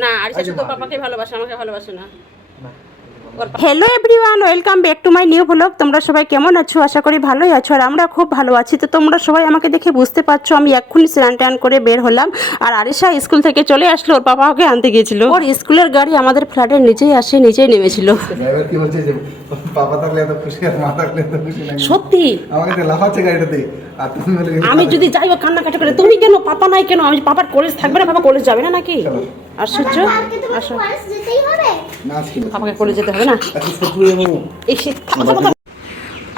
না আরিশা শুধু পাপাকে ভালোবাসে, আমাকে ভালোবাসে না। Hello everyone, welcome back to my new blog. তোমরা সবাই কেমন আছো? আশা করি ভালোই আছো, আর আমরা খুব ভালো আছি। তো তোমরা সবাই আমাকে দেখে বুঝতে পারছো আমি এক্ষুনি স্নান টান করে বের হলাম। আর আরিশা স্কুল থেকে চলে আসলো, ওর পাপা ওকে আনতে গিয়েছিল। ওর স্কুলের গাড়ি আমাদের ফ্ল্যাটের নিচেই আসে, নিচেই নেমেছিল। ড্রাইভার কি বলছে যে পাপা থাকলে এত খুশি আর মা থাকলে এত খুশি না। সত্যি আমাকে তো লাফাচ্ছে গাড়িটাতে। আর তুমি বলে আমি যদি যাই ও কান্নাকাটি করে, তুমি কেন পাপা নাই কেন? আমি পাপার কলেজ থাকবে না, পাপা কলেজ যাবে না নাকি? আশ্চর্য। আসো না আজকে পাপাকে কলেজ যেতে হবে না। আজকে পুরো যাবো। এই শীত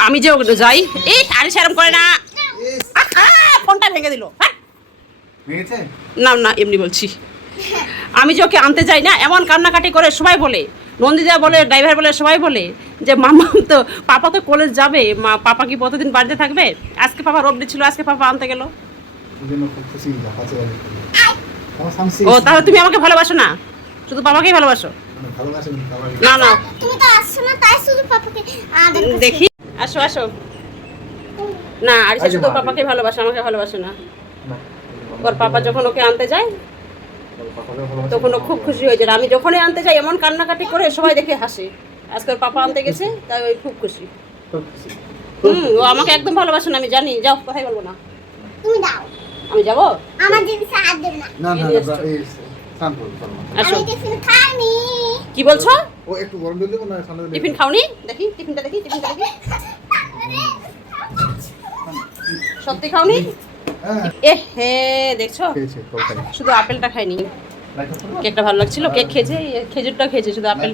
আমি যে যাই, এই আরিশা এরম করে না। আহা, ফোনটা ভেঙে দিল। ভেঙেছে? না না, এমনি বলছি। আমি যে ওকে আনতে যাই না, এমন কান্নাকাটি করে সবাই বলে, নন্দিতা বলে, ড্রাইভার বলে, সবাই বলে যে মামা তো পাপা তো কলেজ যাবে, পাপা কি প্রতিদিন বাড়িতে থাকবে? আজকে পাপা রোবডে ছিল, আজকে পাপা আনতে গেল। ওজন্য খুব খুশি লাফাচ্ছে গাড়ি। আমার সামসি ও তাহলে তুমি আমাকে ভালোবাসো না, শুধু পাপাকেই ভালোবাসো? ভালোবাসেন ভালোবাসেন। না না, তুমি তো আসছো না, তাই শুধু পাপাকে আদর করছো। দেখি। আসো আসো। না আরিশা শুধু পাপাকে ভালোবাসে, আমাকে ভালোবাসে না। ওর পাপা যখন ওকে আনতে যায় তখন ও খুব খুশি হয়ে যায়। আমি যখনই আনতে যাই এমন কান্নাকাটি করে সবাই দেখে হাসে। আজকে ওর পাপা আনতে গেছে, তাই ওই খুব খুশি। ও আমাকে একদম ভালোবাসে না, আমি জানি। যাও, কথাই বলবো না। তুমি দাও, আমি যাবো। আমার জিনিস আর দেব না। না না এদিকে এই শান্তল চলো। আসো। আমি টিফিন খাইনি। কি বলছো? ও একটু গরম জল দেবো না ঠান্ডা জল? টিফিন খাওনি? দেখি টিফিনটা, দেখি টিফিনটা দেখি। সত্যি খাওনি? হ্যাঁ এ হে, দেখছো খেয়েছে কলকাতা। শুধু আপেলটা খাইনি। কেকটা ভালো লাগছিল, কেক খেয়েছে, খেজুরটা খেয়েছে, শুধু আপেল।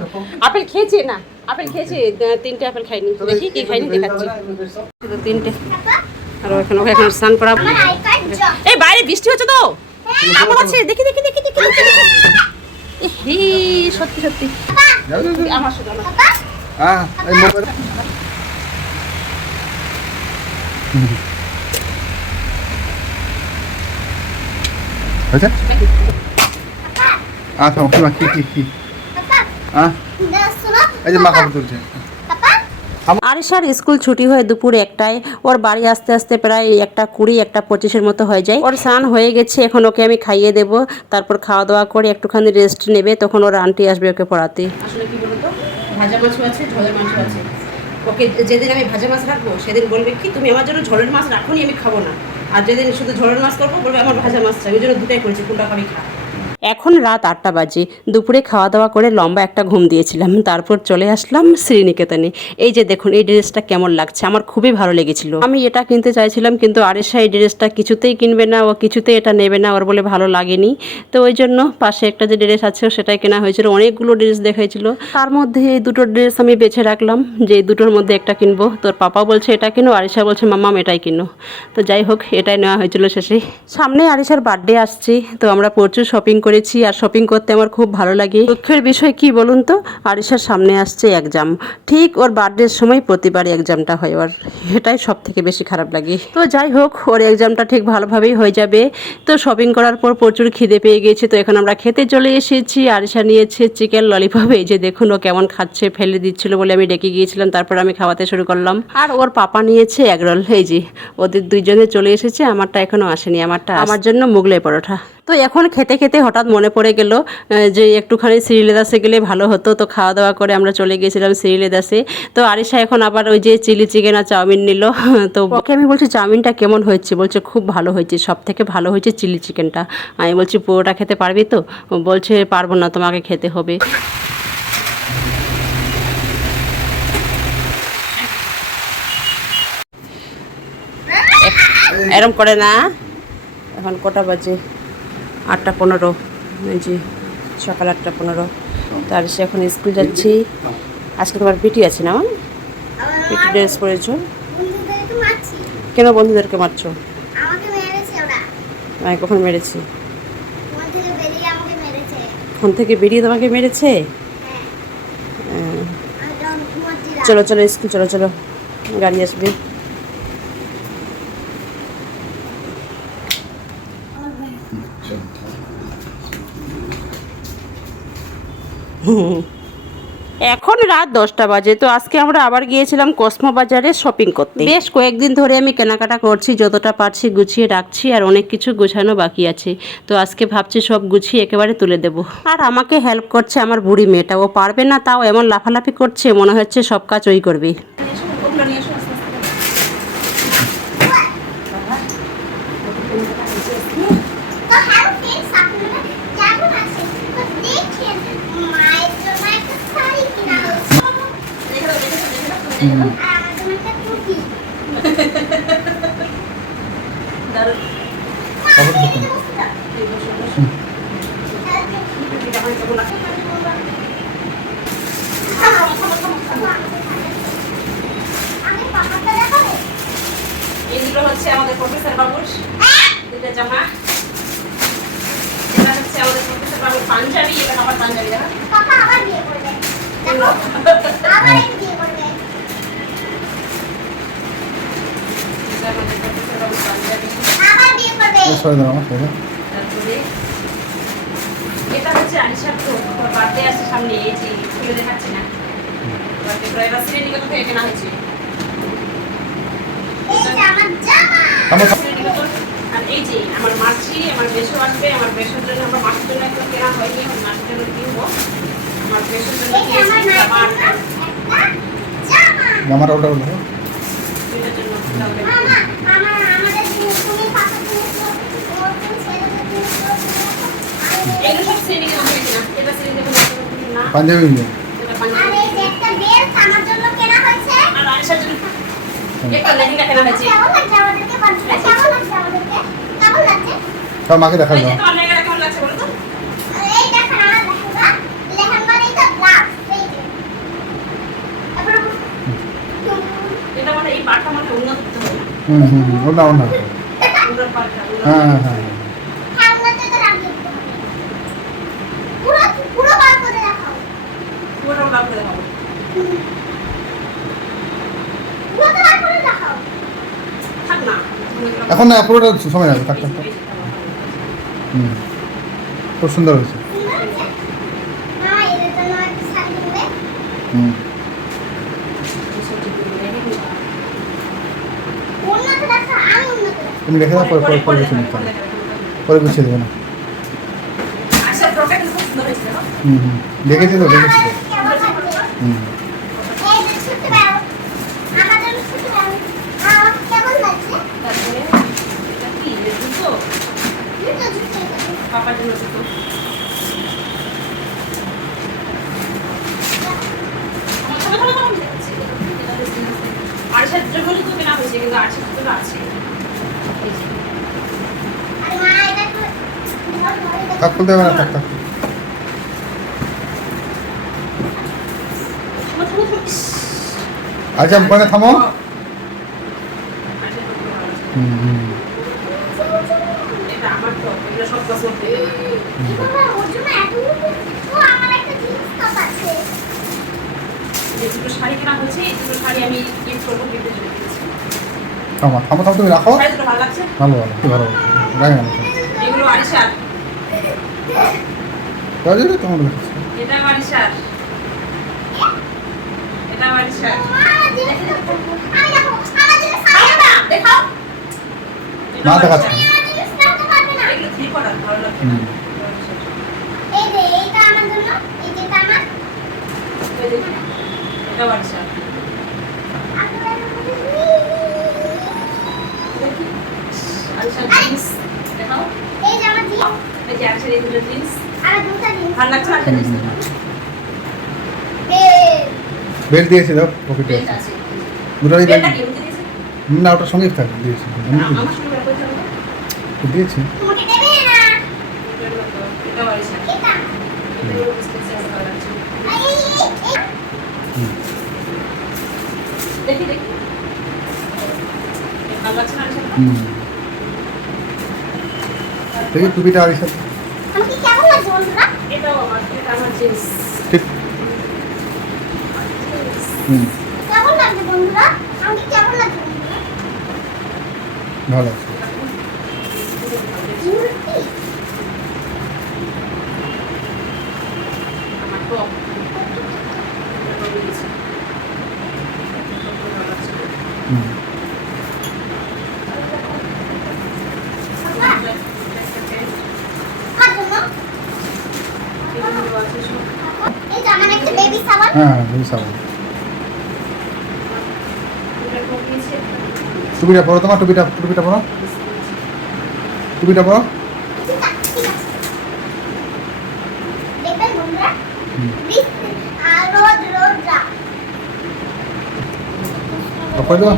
আপেল খেয়েছে না, আপেল খেয়েছে, 3টে আপেল খাইনি। দেখি কি খাইনি, দেখাচ্ছি। শুধু 3টে। আর ওকে এখন স্নান করা। আমার আই কার্ড জব। এই বাইরে বৃষ্টি হচ্ছে তো, কেমন আছে? দেখি দেখি দেখি দেখি দেখি দেখি। হি, সত্যি সত্যি। যাও যাও যাও। আমার শুধু আমার। পাপা, হ্যাঁ এই মোবাইল হয়েছে? আচ্ছা কি মা কি পাপা, হ্যাঁ দাও শোনো। এই যে মা খাবার তুলছে। পাপা, আরিশার স্কুল ছুটি হয় দুপুর 1টায়। ওর বাড়ি আসতে আসতে প্রায় 1:20, 1:25 মতো হয়ে যায়। ওর স্নান হয়ে গেছে, এখন ওকে আমি খাইয়ে দেবো। তারপর খাওয়া দাওয়া করে একটুখানি রেস্ট নেবে, তখন ওর আন্টি আসবে ওকে পড়াতে। আসলে কি বলতো, ভাজা মাছও আছে, ঝোলের মাছও আছে। ওকে যেদিন আমি ভাজা মাছ রাখবো সেদিন বলবে কি তুমি আমার জন্য ঝোলের মাছ রাখোনি, আমি খাবো না। আর যেদিন শুধু ঝোলের মাছ করবো বলবে আমার ভাজা মাছ চাই। ওই জন্য দুটাই করেছি, কোনটা খাবি খা। এখন রাত 8টা বাজে। দুপুরে খাওয়া দাওয়া করে লম্বা একটা ঘুম দিয়েছিলাম, তারপর চলে আসলাম শ্রীনিকেতনে। এই যে দেখুন, এই ড্রেসটা কেমন লাগছে, আমার খুবই ভালো লেগেছিল। আমি এটা কিনতে চাইছিলাম, কিন্তু আরিশা এই ড্রেসটা কিছুতেই কিনবে না, ও কিছুতেই এটা নেবে না, ওর বলে ভালো লাগেনি। তো ওই জন্য পাশে একটা যে ড্রেস আছে সেটাই কেনা হয়েছিল। অনেকগুলো ড্রেস দেখাইছিল, তার মধ্যে এই দুটো ড্রেস আমি বেছে রাখলাম যে এই দুটোর মধ্যে একটা কিনবো। তোর পাপা বলছে এটা কিনো, আরিশা বলছে মাম্মাম এটাই কিনো। তো যাই হোক, এটাই নেওয়া হয়েছিল শেষে। সামনে আরিশার বার্থডে আসছে, তো আমরা প্রচুর শপিং করেছি, আর শপিং করতে আমার খুব ভালো লাগে। দুঃখের বিষয় কি বলুন তো, আরিশার সামনে আসছে এক্সাম। ঠিক ওর বার্থডের সময় প্রতিবার এক্সামটা হয় ওর, এটাই সব থেকে বেশি খারাপ লাগে। তো যাই হোক, ওর এক্সামটা ঠিক ভালোভাবেই হয়ে যাবে। তো শপিং করার পর প্রচুর খিদে পেয়ে গেছে, তো এখন আমরা খেতে চলে এসেছি। আরিশা নিয়েছে চিকেন ললিপপ, এই যে দেখুন ও কেমন খাচ্ছে, ফেলে দিচ্ছিল বলে আমি ডেকে গিয়েছিলাম, তারপর আমি খাওয়াতে শুরু করলাম। আর ওর পাপা নিয়েছে এগরোল, এই যে ওদের দুইজনে চলে এসেছে, আমারটা এখনো আসেনি, আমারটা আমার জন্য মোগলাই পরোটা। তো এখন খেতে খেতে হঠাৎ মনে পড়ে গেল যে একটুখানি শ্রীলেদাসে গেলে ভালো হতো। তো খাওয়া দাওয়া করে আমরা চলে গিয়েছিলাম শ্রীলেদাসে। তো আরিশা এখন আবার ওই যে চিলি চিকেন আর চাউমিন নিল। তো ওকে আমি বলছি চাউমিনটা কেমন হয়েছে, বলছে খুব ভালো হয়েছে, সব থেকে ভালো হয়েছে চিলি চিকেনটা। আমি বলছি পুরোটা খেতে পারবি তো? ও বলছে পারবো না, তোমাকে খেতে হবে। এরম করে না। এখন কটা বাজে? 8:15। এই যে সকাল 8:15। তো আর সে এখন স্কুল যাচ্ছি। আজকে তোমার পিটি আছে না? পিটি ড্রেস পরেছো বন্ধুদেরকে মারছি। কেন? বন্ধুদেরকে মারছো? আমাকে মেরেছে ওরা। আমি কখন মেরেছি? ফোন থেকে বেরিয়ে আমাকে মেরেছে। ফোন থেকে বেরিয়ে তোমাকে মেরেছে? হ্যাঁ, আমি যখন ঘুমাচ্ছিলাম। চলো চলো স্কুল চলো, চলো গাড়ি আসবে। এখন রাত 10টা বাজে। তো আজকে আমরা আবার গিয়েছিলাম কসমো বাজারে শপিং করতে। বেশ কয়েকদিন ধরে আমি কেনাকাটা করছি, যতটা পারছি গুছিয়ে রাখছি, আর অনেক কিছু গোছানো বাকি আছে। তো আজকে ভাবছি সব গুছিয়ে একেবারে তুলে দেব। আর আমাকে হেল্প করছে আমার বুড়ি মেয়েটা, ও পারবে না তাও এমন লাফালাফি করছে, মনে হচ্ছে সব কাজ ওই করবে। তো হ্যালো ফ্রেন্ডস, আপনারা কেমন আছেন? তো দেখেন মায়ের জন্য একটা শাড়ি কিনা হয়েছে আর আমার জন্য একটা টুপি। আমি পাপাকে দেখাবো। এগুলো হচ্ছে আমাদের প্রফেসর বাবুর দুটো জামা। এটা হচ্ছে আমাদের প্রফেসর বাবুর পাঞ্জাবি, এটা আমার পাঞ্জাবি। দেখা পাপা আবার বিয়ে করবে। দেখো, আবার এক বিয়ে করবে। এটা আমাদের প্রফেসর বাবুর পাঞ্জাবি। আবার বিয়ে করবে। সরে দাও আমার সরে। তারপরে এটা হচ্ছে আনিশার তো বার্থডে আছে সামনে, এই যে খুলে দেখাচ্ছি না। বার্থডে করে এবার শ্রেণীগত থেকে কেনা হয়েছে। এই যে আমার জামা। আমার শ্রেণীগত। আর এই যে আমার মাছি, আমার বেশো আসবে, আমার বেশোর জন্য, আমার মাসির জন্য একটা কেনা হয়নি, আমার মাসির জন্য কিনবো। আমার বেশোর জন্য এই যে আমার কিনেছি মায়ের জামা, জন্য একটা জামা। জামাটা ওটা ওটা দুইটার জন্য লাগবে। মামা, আমাদের জিনিস তুমি পাপা কিনেছো, ওর তুমি ছেলেদের কিনেছো, এগুলো সব শ্রেণীগত থেকে কেনা। এটা শ্রেণীগত না, পাঞ্জাবি নিয়ে এটা আর পাঞ্জাবি। এই যে একটা বেল্ট আমার জন্য কেনা হয়েছে। আর আনিশার জন্য একটা লেহেঙ্গা কেনা হয়েছে। কেমন লাগছে আমাদেরকে বন্ধুরা? কেমন লাগছে আমাদেরকে? কেমন লাগছে? সব মাকে দেখা এই যে দাও। তোমার লেহেঙ্গাটা কেমন লাগছে বলো তো? আর এই দেখেন আমার লেহেঙ্গা। লেহেঙ্গারই তো ব্লাউজ, এই যে। তারপরে এটা মানে এই পাটটা আমাকে উন্নত করতে হবে না। ওটা ওটা পুরো পাটটা উন্নত। হ্যাঁ হ্যাঁ হ্যাংলাতে তো রাখিয়ে দিতে হবে। পুরো পুরো বার করে দেখাও। পুরোটা লাভ করে দেখাবো। পুরো তো বার করে দেখাও। থাক না। এখন না পুরোটা সময় যাবে থাক থাক থাক। খুব সুন্দর হয়েছে। সুন্দর হয়েছে? মামা, এদের জন্য একটা শাড়ি কিনবে। হুম উন্নত দেখা, আমি উন্নত দেখা। তুমি রেখে দাও, পরে পরে পরে গুছিয়ে নিতে হবে। পরে গুছিয়ে দেবে না। আচ্ছা, ফ্রকটা কিন্তু খুব সুন্দর হয়েছে না? দেখেছি তো দেখেছি তো। কেমন লাগছে? হুম এই যে ছুটতে পারো। আমাদের ছুটতে পারো। আমার কেমন লাগছে? তারপরে এটা কি? এটা জুতো? দুটো ছুটতে পারো। পাপার জন্য জুতো। থামো, দেখাচ্ছি। আড়সার জন্য জুতো কেনা হয়েছে, কিন্তু আড়সার জুতোটা আছে। এই যে। আরে মা, এটা একটু ধর, ধর, এটা থাক খুলতে হবে না, থাক থাক। থামো, থামো, থামো। ইস। আচ্ছা ওখানে থামো। আড়সার জুতো ভালো আছে। হুম এটা আমার তো, এগুলো সব পছন্দ। কি বাবা, ওর জন্য এতগুলো? ও, আমার একটা জিন্স টপ আছে। যে দুটো শাড়ি কেনা হয়েছে, এই দুটো শাড়ি আমি গিফট করবো, গিফটের জন্য কিনেছি। থামো থামো থামো, তুমি রাখো। শাড়ি দুটো ভালো লাগছে। ভালো ভালো কি ভালো রাখে না এগুলো আড়িশার, তোমার দেখাচ্ছি। এটা আড়িশার, এটা আড়িশার। মা, জিন্সটা পরবো। আমি দেখো, আমার জন্য শাড়ি খাও না, দেখাও। মা দেখাচ্ছে। আমি আমার জিন্স পরতে পারবে না। এগুলো থ্রি কোয়ার্টার, ভালো লাগছে না? এই যে, এইটা আমার জন্য, এই যেটা আমার। এই যে, এটা আড়িশার। আপনারা দেখি, আড়িশার জিন্স, দেখাও। এই যে আমার জিন্স, এই যে আড়িশার এই দুটো জিন্স। আর দুটো জিন্স। ভালো লাগছে না? একটা জিন্স দেখাও। বেল্ট দিয়েছি দাও পকেটে বেল্ট আছে। দুটোই বেল্ট বেল্টটা কি এমনি দিয়েছে? না ওটা সঙ্গে থাকে দিয়েছি আমার সঙ্গে বের করতে হবে না? দিয়েছি তোমাকে দেবে না। এটা আড়িশার। এটা। এগুলো বিস্কুট আছে, ভালো লাগছে। দেখি, দেখি। ভালো লাগছে না আড়িশারটা? দেখি টুপিটা আর সাথে আমাকে কেমন লাগছে বন্ধুরা? এটাও আমার, এটা আমার জিন্স। ঠিক কেমন লাগছে বন্ধুরা? আমাকে কেমন লাগছে বন্ধুরা? ভালো আছে জিন্সটি আমার টপ। হ্যাঁ দুই সাবান। টুপিটা পরো, তোমার টুপিটা পরো, টুপিটা পরো। ঠিক আছে। দেখবেন বন্ধুরা, রোজ রোজ যা অফ করে দাও।